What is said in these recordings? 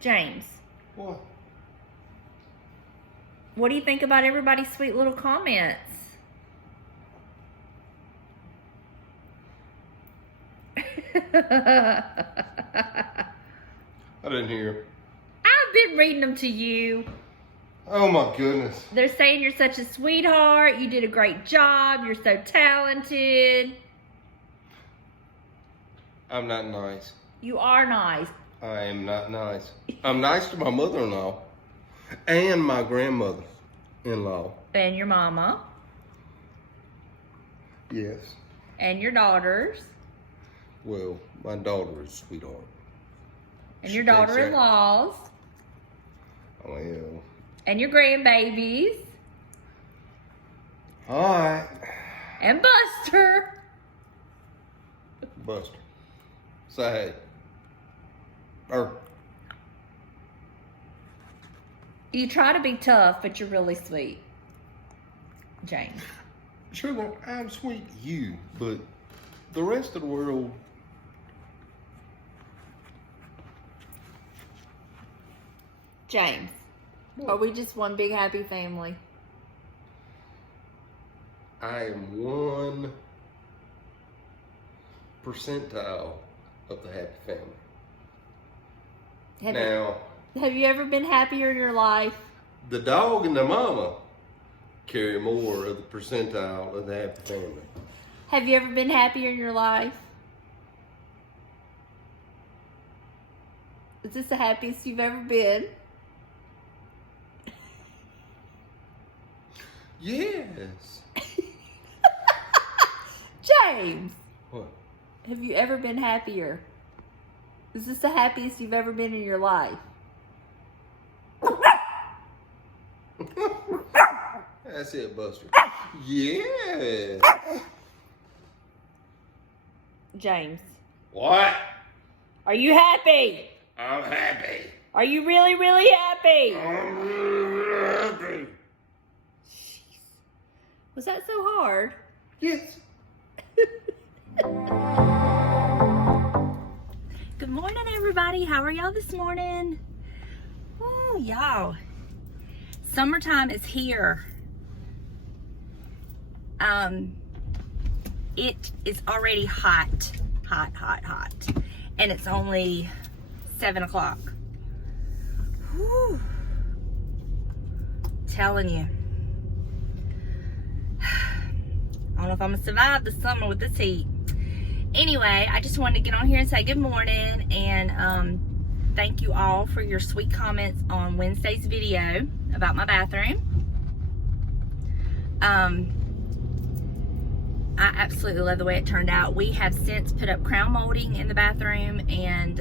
James. What? What do you think about everybody's sweet little comments? I didn't hear. I've been reading them to you. Oh my goodness. They're saying you're such a sweetheart. You did a great job. You're so talented. I'm not nice. You are nice. I am not nice. I'm nice to my mother-in-law and my grandmother-in-law. And your mama. Yes. And your daughters. Well, my daughter is a sweetheart. And your daughter-in-laws. Well. And your grandbabies. All right. And Buster. Buster. Say hey. You try to be tough, but you're really sweet. James. Sugar, I'm sweet to you, but the rest of the world. James. Are we just one big happy family? I am 1 percentile of the happy family. Have you ever been happier in your life? The dog and the mama carry more of the percentile of the happy family. Have you ever been happier in your life? Is this the happiest you've ever been? Yes. James. What? Have you ever been happier? Is this the happiest you've ever been in your life? That's it, Buster. Yeah. James. What? Are you happy? I'm happy. Are you really, really happy? I'm really happy. Was that so hard? Yes. Good morning, everybody. How are y'all this morning? Oh, y'all. Summertime is here. It is already hot. And it's only 7 o'clock. Whew. Telling you. I don't know if I'm gonna survive the summer with this heat. Anyway, I just wanted to get on here and say good morning and thank you all for your sweet comments on Wednesday's video about my bathroom. I absolutely love the way it turned out. We have since put up crown molding in the bathroom, and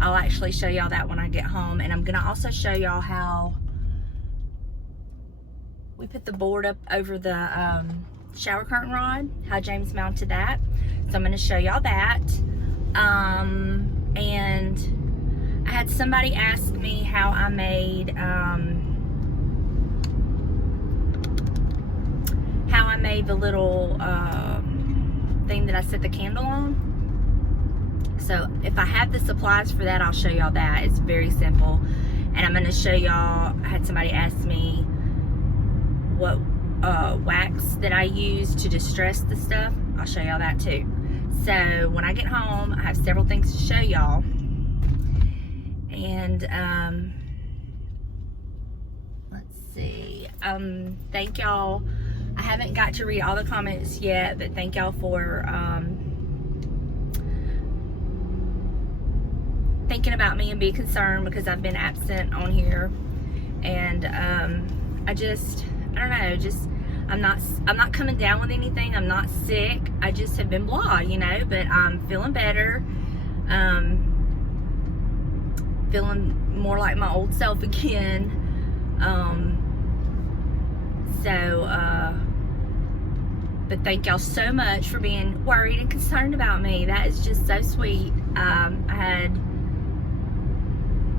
I'll actually show y'all that when I get home. And I'm gonna also show y'all how we put the board up over the shower curtain rod, how James mounted that. So I'm gonna show y'all that. And I had somebody ask me how I made the little thing that I set the candle on. So if I have the supplies for that, I'll show y'all that. It's very simple. And I'm gonna show y'all, I had somebody ask me what wax that I use to distress the stuff. I'll show y'all that too. So when I get home, I have several things to show y'all. And let's see. Thank y'all. I haven't got to read all the comments yet, but thank y'all for thinking about me and being concerned because I've been absent on here. And I don't know, I'm not coming down with anything. I'm not sick. I just have been blah, you know, but I'm feeling better. Feeling more like my old self again. But thank y'all so much for being worried and concerned about me. That is just so sweet. I had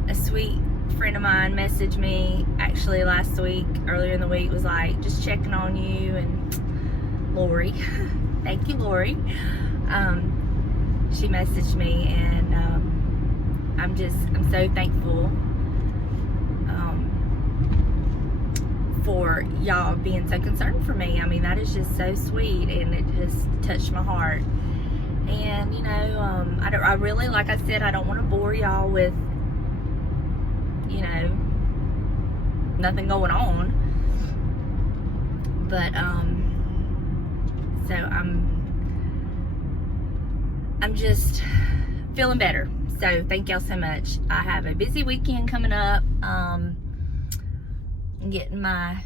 a sweet friend of mine message me actually last week, earlier in the week, was like, just checking on you. And Lori, thank you, Lori. She messaged me and I'm so thankful for y'all being so concerned for me. I mean, that is just so sweet, and it just touched my heart. And you know, I really, like I said, I don't want to bore y'all with, you know, nothing going on, but so I'm just feeling better. So thank y'all so much. I have a busy weekend coming up. I'm getting my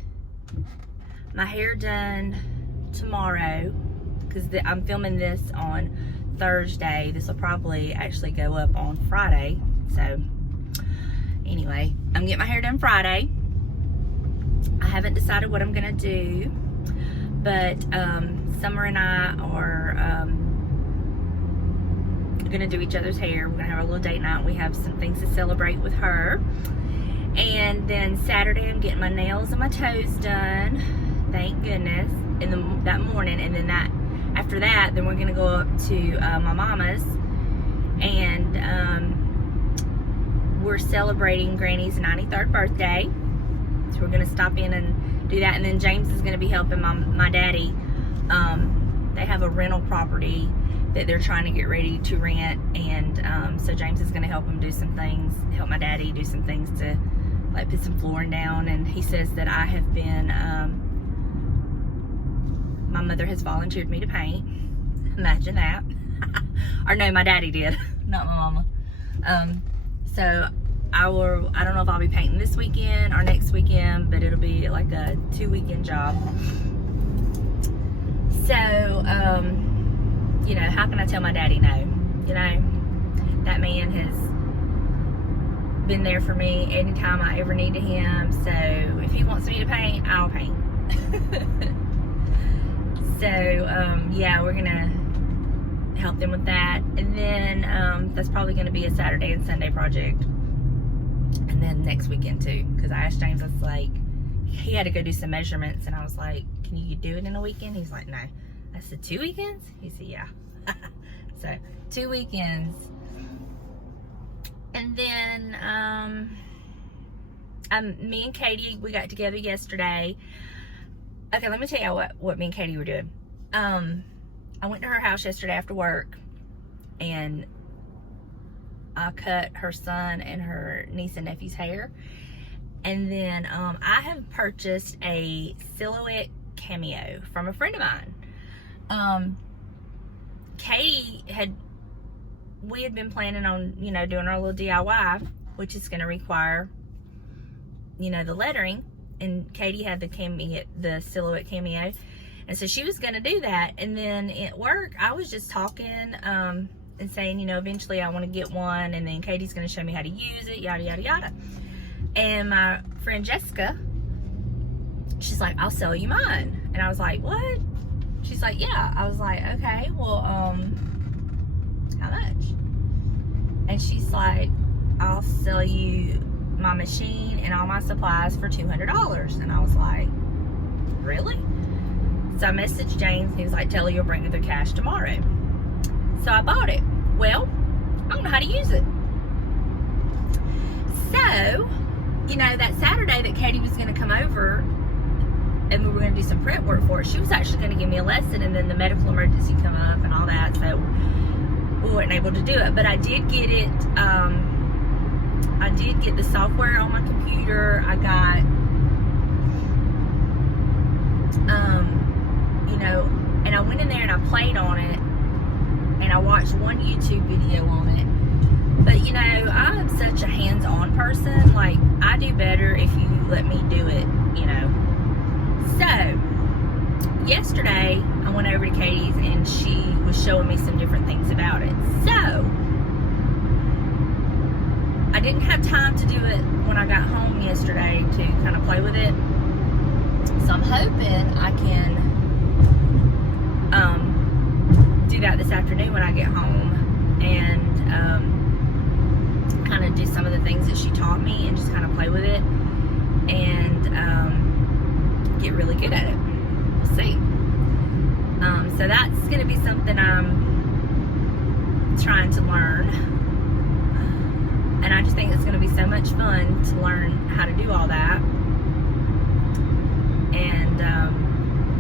hair done tomorrow, because I'm filming this on Thursday. This will probably actually go up on Friday. So anyway, I'm getting my hair done Friday. I haven't decided what I'm gonna do, but Summer and I are gonna do each other's hair. We're gonna have a little date night. We have some things to celebrate with her. And then Saturday, I'm getting my nails and my toes done, thank goodness, that morning. And then after that, then we're gonna go up to my mama's, and we're celebrating Granny's 93rd birthday. So we're gonna stop in and do that. And then James is gonna be helping my daddy. They have a rental property that they're trying to get ready to rent, and so James is gonna help him do some things, help my daddy do some things to like put some flooring down. And he says that I have been, my mother has volunteered me to paint. Imagine that. Or no, my daddy did, not my mama. So I don't know if I'll be painting this weekend or next weekend, but it'll be like a 2-weekend job. So, you know, how can I tell my daddy no? You know, that man has been there for me anytime I ever needed him. So if he wants me to paint, I'll paint. So, yeah, we're gonna help them with that. And then that's probably gonna be a Saturday and Sunday project. And then next weekend too, because I asked James, I was like, he had to go do some measurements, and I was like, can you do it in a weekend? He's like, no. I said, 2 weekends? He said, yeah. So 2 weekends. And then me and Katie, we got together yesterday. Okay, let me tell you what me and Katie were doing. I went to her house yesterday after work, and I cut her son and her niece and nephew's hair. And then I have purchased a silhouette cameo from a friend of mine. We had been planning on, you know, doing our little DIY, which is going to require, you know, the lettering. And Katie had the silhouette cameo, and so she was going to do that. And then at work, I was just talking and saying, you know, eventually I want to get one, and then Katie's going to show me how to use it, yada yada yada. And my friend Jessica, she's like, I'll sell you mine. And I was like, what? She's like, yeah. I was like, okay, well, how much? And she's like, I'll sell you my machine and all my supplies for $200. And I was like, really? So I messaged James. He was like, tell her you'll bring her the cash tomorrow. So I bought it. Well, I don't know how to use it. So, you know, that Saturday that Katie was going to come over and we were going to do some prep work for it, she was actually going to give me a lesson, and then the medical emergency come up and all that, so we weren't able to do it. But I did get it, I did get the software on my computer. I got, you know, and I went in there and I played on it, and I watched one YouTube video on it. But, you know, I'm such a hands-on person. Like, I do better if you let me do it, you know. So, yesterday, I went over to Katie's, and she was showing me some different things about it. So, I didn't have time to do it when I got home yesterday to kind of play with it. So, I'm hoping I can do that this afternoon when I get home, and kind of do some of the things that she taught me and just kind of play with it, and get really good at it. We'll see. So that's going to be something I'm trying to learn. And I just think it's going to be so much fun to learn how to do all that. And,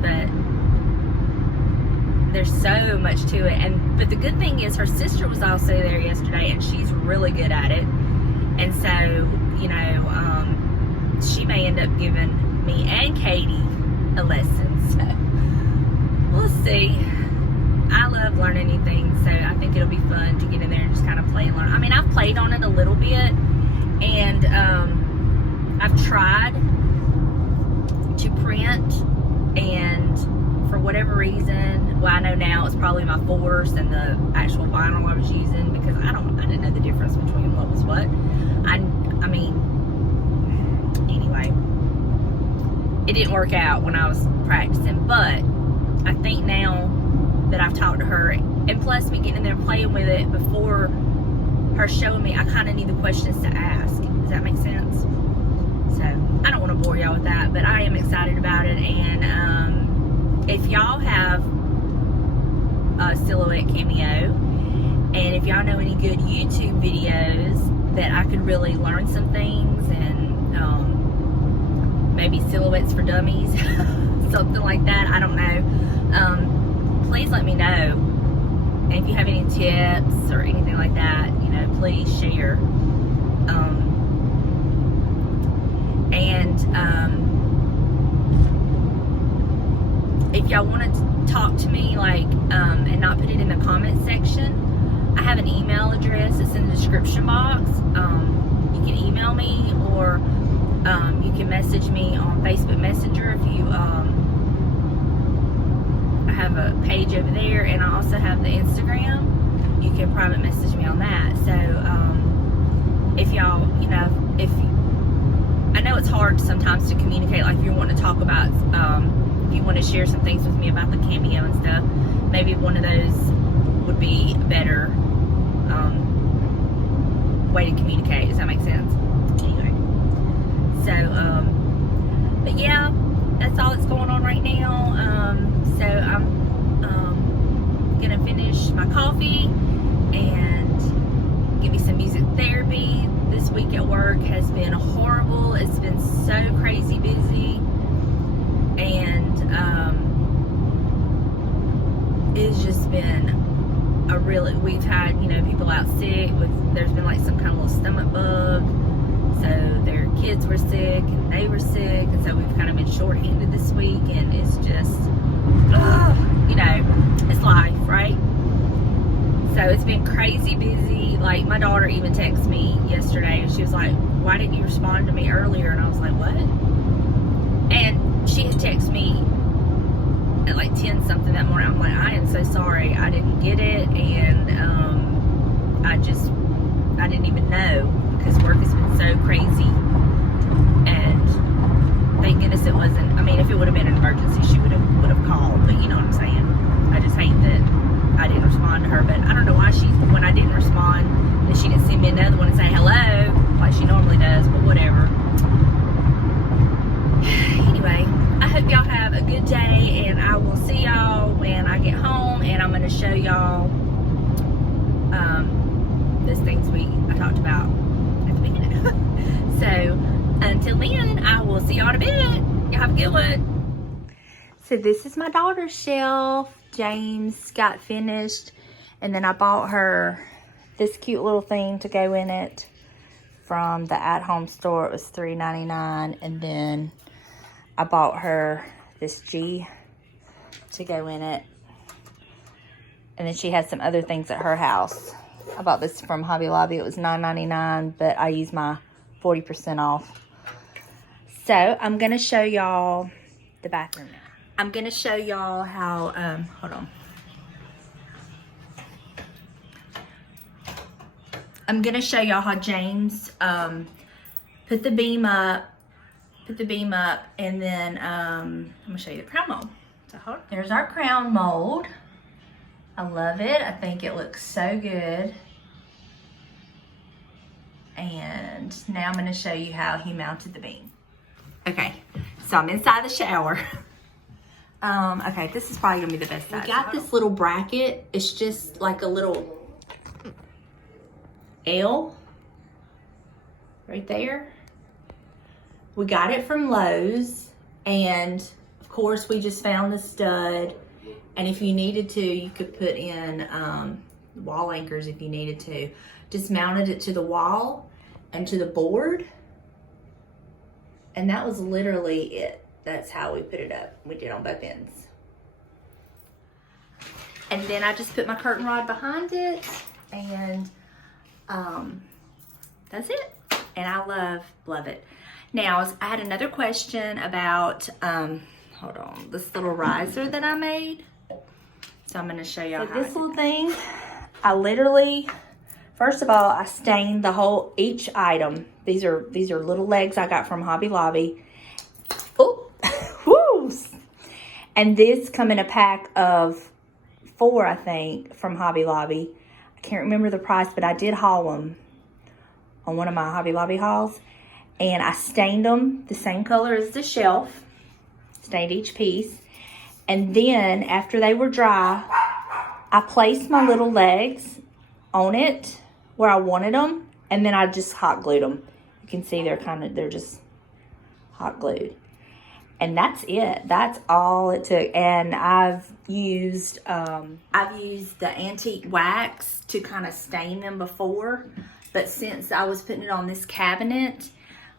but there's so much to it. But the good thing is her sister was also there yesterday, and she's really good at it. And so, you know, she may end up giving me and Katie a lesson. So we'll see. I love learning new things, so I think it'll be fun to get in there and just kind of play and learn. I mean, I've played on it a little bit, and I've tried to print, and for whatever reason, well, I know now it's probably my force and the actual vinyl I was using, because I didn't know the difference between what was what. I mean, anyway, it didn't work out when I was practicing, but I think now that I've talked to her, and plus me getting in there and playing with it before her showing me, I kind of need the questions to ask. Does that make sense? So I don't want to bore y'all with that, but I am excited about it. And if y'all have a silhouette cameo, and if y'all know any good YouTube videos that I could really learn some things, and maybe silhouettes for dummies, something like that, I don't know, please let me know. And if you have any tips or anything like that, you know, please share. If y'all want to talk to me, like, and not put it in the comment section, I have an email address. It's in the description box. You can email me, or you can message me on Facebook Messenger if you, I have a page over there, and I also have the Instagram. You can private message me on that. So if y'all, you know, I know it's hard sometimes to communicate, like if you want to talk about, if you want to share some things with me about the cameo and stuff, maybe one of those would be a better way to communicate. Does that make sense? Anyway, so but yeah, that's all that's going on right now. So I'm gonna finish my coffee and give me some music therapy. This week at work has been horrible. It's been so crazy busy, and it's just been a really, we've had, you know, people out sick there's been like some kind of little stomach bug, so their kids were sick and they were sick, and so we've kind of been shorthanded this week, and it's just, you know, it's life, right? So it's been crazy busy. Like, my daughter even texted me yesterday, and she was like, why didn't you respond to me earlier? And I was like, what? And she had texted me at like 10 something that morning. I'm like, I am so sorry, I didn't get it, and I didn't even know, because work has been so crazy. And thank goodness it wasn't, I mean, if it would have been an emergency, she would have called, but you know what I'm saying. I just hate that I didn't respond to her. But I don't know why when I didn't respond, that she didn't send me another one and say hello like she normally does, but whatever. Anyway, I hope y'all have a good day, and I will see y'all when I get home, and I'm going to show y'all those things I talked about at the beginning. So until then, I will see y'all in a bit. Y'all have a good one. So this is my daughter's shelf. James got finished, and then I bought her this cute little thing to go in it from the at-home store. It was $3.99, and then I bought her this G to go in it, and then she had some other things at her house. I bought this from Hobby Lobby. It was $9.99, but I used my 40% off. So I'm gonna show y'all the bathroom now. I'm gonna show y'all how, hold on. I'm gonna show y'all how James put the beam up, and then I'm gonna show you the crown mold. So hold on. There's our crown mold. I love it. I think it looks so good. And now I'm gonna show you how he mounted the beam. Okay, so I'm inside the shower. Okay, this is probably gonna be the best size. We got this little bracket. It's just like a little L, right there. We got it from Lowe's, and of course we just found the stud. And if you needed to, you could put in wall anchors if you needed to. Just mounted it to the wall and to the board. And that was literally it. That's how we put it up. We did on both ends. And then I just put my curtain rod behind it, and that's it. And I love it. Now, I had another question about, hold on, this little riser that I made. So I'm gonna show y'all this little thing. I literally, first of all, I stained each item. These are little legs I got from Hobby Lobby. Oh, whoo! And this come in a pack of 4, I think, from Hobby Lobby. I can't remember the price, but I did haul them on one of my Hobby Lobby hauls. And I stained them the same color as the shelf. Stained each piece. And then, after they were dry, I placed my little legs on it where I wanted them. And then I just hot glued them. You can see they're just hot glued. And that's it. That's all it took. And I've used the antique wax to kind of stain them before. But since I was putting it on this cabinet,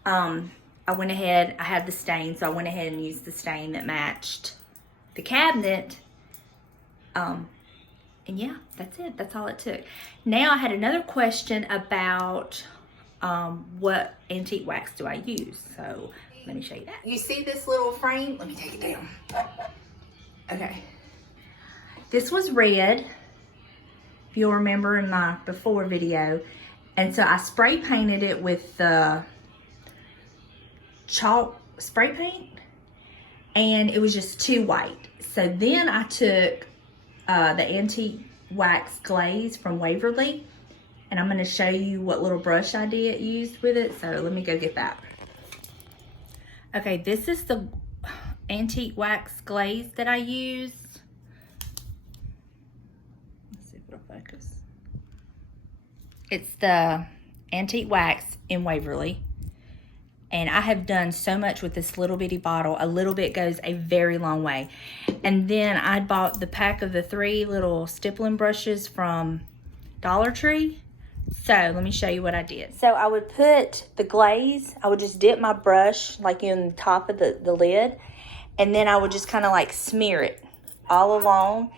I went ahead, I had the stain, so I went ahead and used the stain that matched the cabinet. And yeah, that's it. That's all it took. Now I had another question about what antique wax do I use. So let me show you that. You see this little frame? Let me take it down. Okay. This was red, if you'll remember in my before video. And so I spray painted it with the chalk spray paint, and it was just too white. So then I took the antique wax glaze from Waverly, and I'm going to show you what little brush I used with it. So let me go get that. Okay, this is the antique wax glaze that I used. Let's see if it'll focus. It's the antique wax in Waverly. And I have done so much with this little bitty bottle. A little bit goes a very long way. And then I bought the pack of the 3 little stippling brushes from Dollar Tree. So let me show you what I did. So I would put the glaze, I would just dip my brush like in the top of the lid. And then I would just kind of like smear it all along.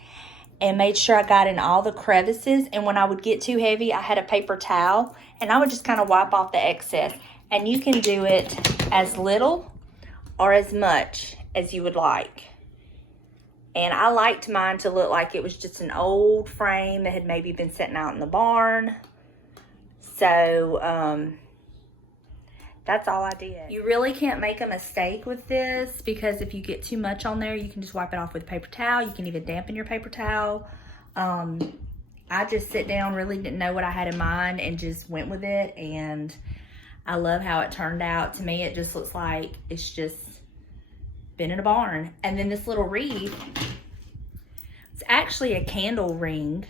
And made sure I got in all the crevices. And when I would get too heavy, I had a paper towel. And I would just kind of wipe off the excess. And you can do it as little or as much as you would like. And I liked mine to look like it was just an old frame that had maybe been sitting out in the barn. So, that's all I did. You really can't make a mistake with this, because if you get too much on there, you can just wipe it off with a paper towel. You can even dampen your paper towel. I just sit down, really didn't know what I had in mind, and just went with it. And I love how it turned out. To me, it just looks like it's just been in a barn. And then this little wreath, it's actually a candle ring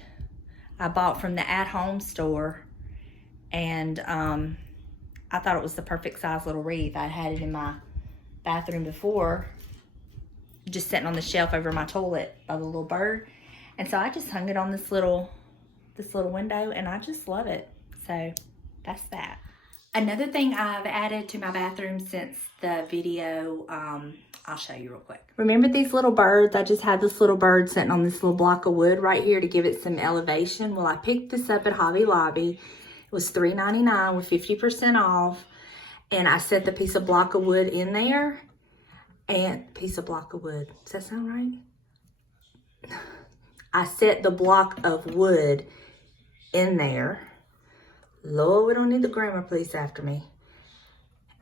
I bought from the at-home store. And I thought it was the perfect size little wreath. I had it in my bathroom before, just sitting on the shelf over my toilet by the little bird. And so I just hung it on this little window, and I just love it. So that's that. Another thing I've added to my bathroom since the video, I'll show you real quick. Remember these little birds? I just had this little bird sitting on this little block of wood right here to give it some elevation. Well, I picked this up at Hobby Lobby. It was $3.99 with 50% off. And I set the piece of block of wood in there. And piece of block of wood. Does that sound right? I set the block of wood in there. Lord, we don't need the grammar police after me.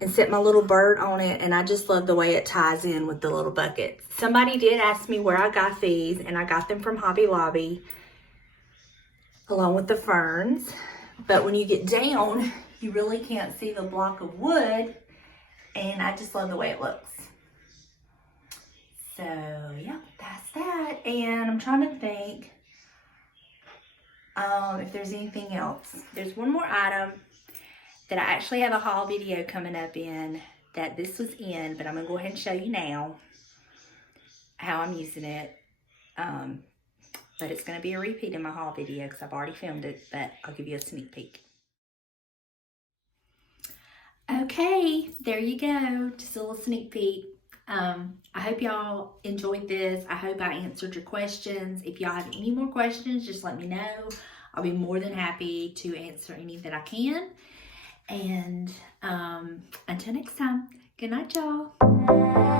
And set my little bird on it. And I just love the way it ties in with the little bucket. Somebody did ask me where I got these. And I got them from Hobby Lobby, along with the ferns. But when you get down, you really can't see the block of wood. And I just love the way it looks. So, yeah, that's that. And I'm trying to think if there's anything else. There's one more item. that I actually have a haul video coming up in that this was in, but I'm gonna go ahead and show you now how I'm using it. But it's gonna be a repeat in my haul video because I've already filmed it, but I'll give you a sneak peek. Okay, there you go, just a little sneak peek. I hope y'all enjoyed this. I hope I answered your questions. If y'all have any more questions, just let me know. I'll be more than happy to answer any that I can. And until next time, good night, y'all.